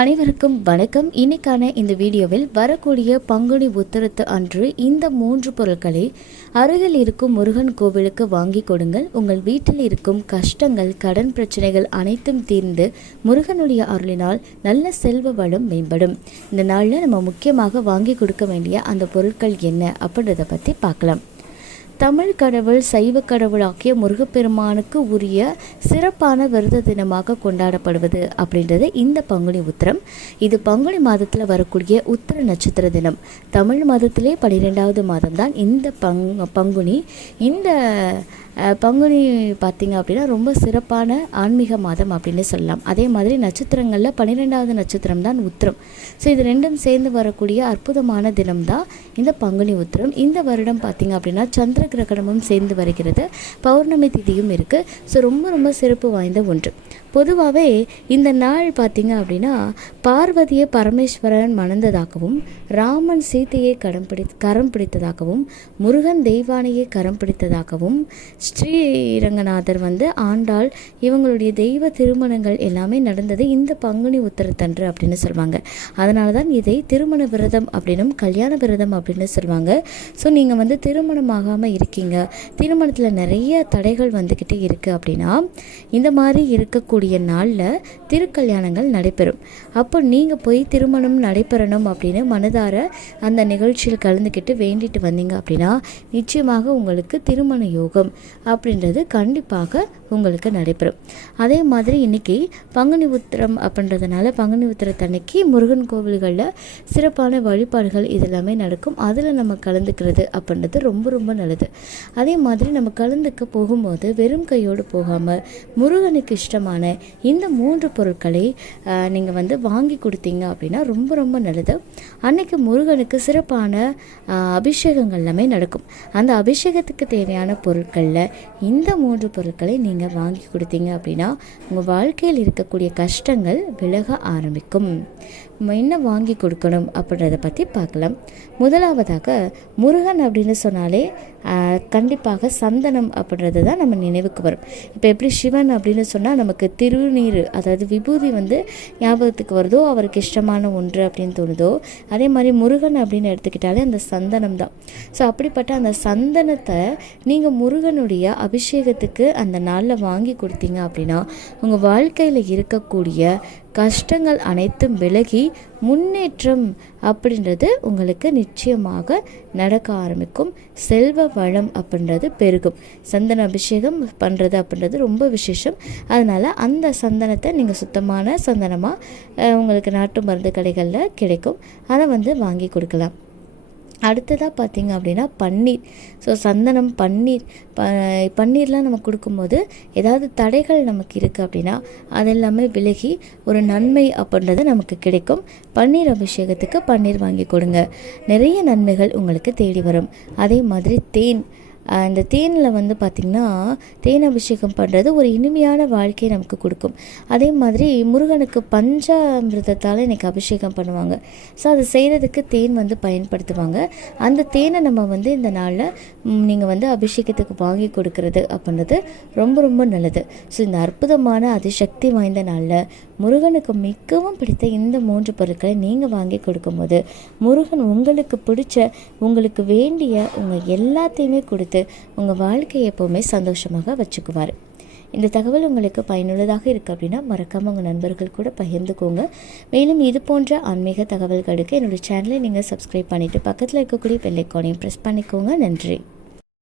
அனைவருக்கும் வணக்கம். இன்னைக்கான இந்த வீடியோவில் வரக்கூடிய பங்குனி உத்திரத்து அன்று இந்த 3 பொருட்களை அருகில் இருக்கும் முருகன் கோவிலுக்கு வாங்கி கொடுங்கள். உங்கள் வீட்டில் இருக்கும் கஷ்டங்கள், கடன் பிரச்சனைகள் அனைத்தும் தீர்ந்து முருகனுடைய அருளினால் நல்ல செல்வ வளம் மேம்படும். இந்த நாளில் நம்ம முக்கியமாக வாங்கி கொடுக்க வேண்டிய அந்த பொருட்கள் என்ன அப்படின்றத பற்றி பார்க்கலாம். தமிழ் கடவுள் சைவ கடவுளாகிய முருகப்பெருமானுக்கு உரிய சிறப்பான விரத தினமாக கொண்டாடப்படுவது அப்படின்றது இந்த பங்குனி உத்திரம். இது பங்குனி மாதத்தில் வரக்கூடிய உத்திர நட்சத்திர தினம். தமிழ் மாதத்திலே 12வது மாதம் தான் இந்த பங்குனி. இந்த பங்குனி பார்த்திங்க அப்படின்னா ரொம்ப சிறப்பான ஆன்மீக மாதம் அப்படின்னு சொல்லலாம். அதே மாதிரி நட்சத்திரங்களில் 12வது நட்சத்திரம் தான் உத்திரம். ஸோ இது ரெண்டும் சேர்ந்து வரக்கூடிய அற்புதமான தினம் தான் இந்த பங்குனி உத்திரம். இந்த வருடம் பார்த்திங்க அப்படின்னா சந்திர கிரகணமும் சேர்ந்து வருகிறது, பௌர்ணமி திதியும் இருக்குது. ஸோ ரொம்ப சிறப்பு வாய்ந்த ஒன்று. பொதுவாகவே இந்த நாள் பார்த்திங்க அப்படின்னா பார்வதியை பரமேஸ்வரன் மணந்ததாகவும், ராமன் சீத்தையை கரம் பிடித்ததாகவும், முருகன் தெய்வானையை கரம் பிடித்ததாகவும், ஸ்ரீரங்கநாதர் ஆண்டாள் இவங்களுடைய தெய்வ திருமணங்கள் எல்லாமே நடந்தது இந்த பங்குனி உத்திரத்தன்று அப்படின்னு சொல்லுவாங்க. அதனால தான் இதை திருமண விரதம் அப்படின்னும் கல்யாண விரதம் அப்படின்னு சொல்லுவாங்க. ஸோ நீங்கள் திருமணம் ஆகாமல் இருக்கீங்க, திருமணத்தில் நிறைய தடைகள் வந்துக்கிட்டே இருக்குது அப்படின்னா இந்த மாதிரி இருக்கக்கூடிய நாளில் திருக்கல்யாணங்கள் நடைபெறும். அப்போ நீங்கள் போய் திருமணம் நடைபெறணும் அப்படின்னு மனதார அந்த நிகழ்ச்சியில் கலந்துக்கிட்டு வேண்டிட்டு வந்தீங்க அப்படின்னா நிச்சயமாக உங்களுக்கு திருமண யோகம் அப்படின்றது கண்டிப்பாக உங்களுக்கு நடைபெறும். அதே மாதிரி இன்றைக்கி பங்குனி உத்திரம் அப்படின்றதுனால பங்குனி உத்திரத்தன்னைக்கு முருகன் கோவில்களில் சிறப்பான வழிபாடுகள் இதெல்லாமே நடக்கும். அதில் நம்ம கலந்துக்கிறது அப்படின்றது ரொம்ப நல்லது. அதே மாதிரி நம்ம கலந்துக்க போகும்போது வெறும் கையோடு போகாமல் முருகனுக்கு இஷ்டமான இந்த 3 பொருட்களை நீங்கள் வாங்கி கொடுத்தீங்க அப்படின்னா ரொம்ப நல்லது. அன்னைக்கு முருகனுக்கு சிறப்பான அபிஷேகங்கள் எல்லாமே நடக்கும். அந்த அபிஷேகத்துக்கு தேவையான பொருட்களில் இந்த 3 பொருட்களை நீங்கள் வாங்கி கொடுத்தீங்க அப்படின்னா உங்கள் வாழ்க்கையில் இருக்கக்கூடிய கஷ்டங்கள் விலக ஆரம்பிக்கும். என்ன வாங்கி கொடுக்கணும் அப்படின்றத பற்றி பார்க்கலாம். முதலாவதாக முருகன் அப்படின்னு சொன்னாலே கண்டிப்பாக சந்தனம் அப்படின்றது தான் நம்ம நினைவுக்கு வரும். இப்போ எப்படி சிவன் அப்படின்னு சொன்னால் நமக்கு திருநீர், அதாவது விபூதி ஞாபகத்துக்கு வருதோ, அவருக்கு இஷ்டமான ஒன்று அப்படின்னு தோணுதோ, அதே மாதிரி முருகன் அப்படின்னு எடுத்துக்கிட்டாலே அந்த சந்தனம் தான். ஸோ அப்படிப்பட்ட அந்த சந்தனத்தை நீங்கள் முருகனுடைய அபிஷேகத்துக்கு அந்த நாளில் வாங்கி கொடுத்தீங்க அப்படின்னா உங்கள் வாழ்க்கையில் இருக்கக்கூடிய கஷ்டங்கள் அனைத்தும் விலகி முன்னேற்றம் அப்படின்றது உங்களுக்கு நிச்சயமாக நடக்க ஆரம்பிக்கும். செல்வ வளம் அப்படின்றது பெருகும். சந்தன அபிஷேகம் பண்ணுறது அப்படின்றது ரொம்ப விசேஷம். அதனால் அந்த சந்தனத்தை நீங்கள் சுத்தமான சந்தனமாக உங்களுக்கு நாட்டு மருந்து கடைகளில் கிடைக்கும், அதை வாங்கி கொடுக்கலாம். அடுத்ததாக பார்த்திங்க அப்படின்னா பன்னீர். ஸோ சந்தனம், பன்னீர்லாம் நம்ம கொடுக்கும்போது ஏதாவது தடைகள் நமக்கு இருக்குது அப்படின்னா அதெல்லாமே விலகி ஒரு நன்மை அப்படின்றது நமக்கு கிடைக்கும். பன்னீர் அபிஷேகத்துக்கு பன்னீர் வாங்கி கொடுங்க, நிறைய நன்மைகள் உங்களுக்கு தேடி வரும். அதே மாதிரி தேன், இந்த தேனில் பார்த்திங்கன்னா தேன் அபிஷேகம் பண்ணுறது ஒரு இனிமையான வாழ்க்கையை நமக்கு கொடுக்கும். அதே மாதிரி முருகனுக்கு பஞ்சாமிர்தத்தால் இன்றைக்கி அபிஷேகம் பண்ணுவாங்க. ஸோ அது செய்கிறதுக்கு தேன் பயன்படுத்துவாங்க. அந்த தேனை நம்ம இந்த நாளில் நீங்கள் அபிஷேகத்துக்கு வாங்கி கொடுக்கறது அப்படின்றது ரொம்ப நல்லது. ஸோ இந்த அற்புதமான அதிசக்தி வாய்ந்த நாளில் முருகனுக்கு மிகவும் பிடித்த இந்த 3 பொருட்களை நீங்கள் வாங்கி கொடுக்கும்போது முருகன் உங்களுக்கு பிடிச்ச, உங்களுக்கு வேண்டிய உங்கள் எல்லாத்தையுமே கொடுத்து உங்கள் வாழ்க்கையை எப்போவுமே சந்தோஷமாக வச்சுக்குவார். இந்த தகவல் உங்களுக்கு பயனுள்ளதாக இருக்குது அப்படின்னா மறக்காமல் உங்கள் நண்பர்கள் கூட பகிர்ந்துக்கோங்க. மேலும் இது போன்ற ஆன்மீக தகவல்களுக்கு என்னுடைய சேனலை நீங்கள் சப்ஸ்கிரைப் பண்ணிவிட்டு பக்கத்தில் இருக்கக்கூடிய பெல் ஐகானையும் ப்ரெஸ் பண்ணிக்கோங்க. நன்றி.